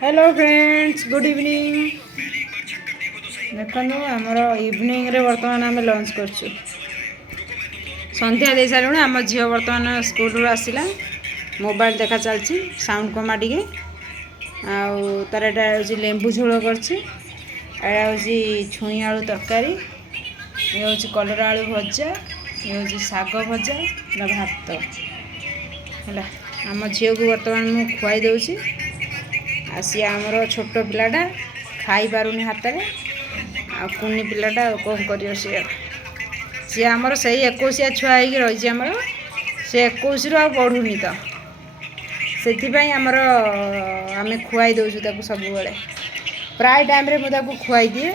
Hello friends good evening. देखो आमर evening रे बर्तमान आम लंच कर संध्या दे सारे आम झील बर्तमान स्कूल आसला मोबाइल देखा चलती साउंड कमा टे तार यहाँ लेंबू झोल कर छुई आलू तरकारी ये हूँ कलरा आलू भजा ये हूँ शाग भजा भात है आम झील को बर्तमान मुझे खुआई दूसरी आ सी आमर छोट पिलाटा खाई पारुनी हाथ में आ कुनी पिलाटा कौन कर सी आमर से 21 छुआ हो रही आमर से 21 रु बढ़ुनी तो से आमर आम खुआई दौचु सब बेले प्राय टाइम रे मुझे खुआई दिए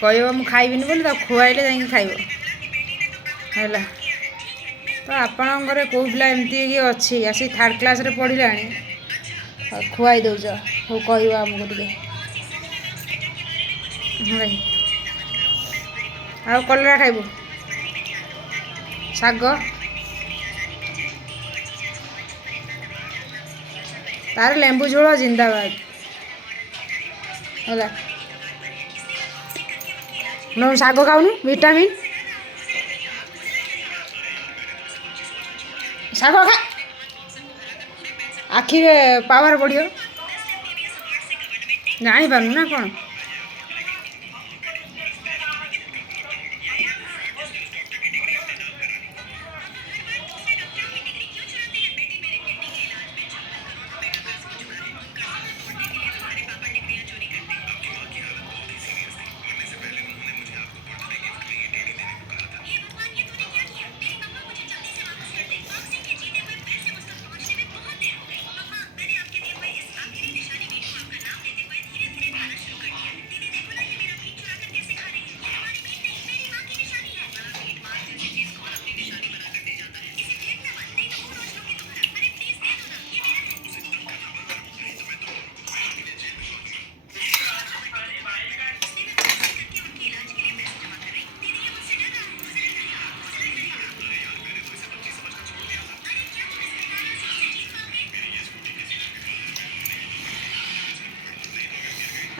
कह मुझे खाइबिनी बोली खुआइले जा खाइब है तो आपणकर कौ पिला एमती अच्छी आसी 3rd क्लास रे पढ़ला खुआई दौच हो कह आमको टे आ कलरा खाइबू शाग तार लेंबू झोल जिंदाबाद है न शाग खाऊनु विटामिन शाग खा आखि पावर बढ़ियो जानी पारनु ना कौन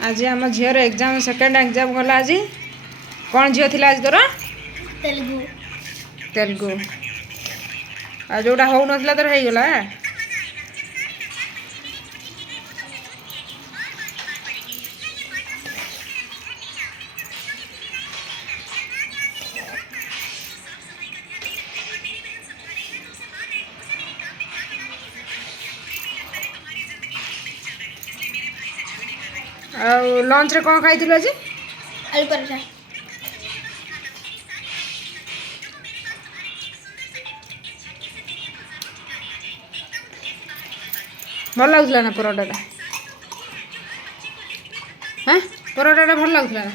आज आम झीर एग्जाम सेकेंड एग्जाम गला आज कौन झील थी आज तोर तेलुगु तेलुगु आ जोटा हो ना तोर हो गला लंच रे कौन खाई आज आलू पराठा भल लगुला ना परोटा हाँ परोटा भल लगुला ना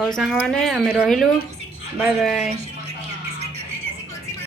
और सांग मैंने आम रही बाय बाय।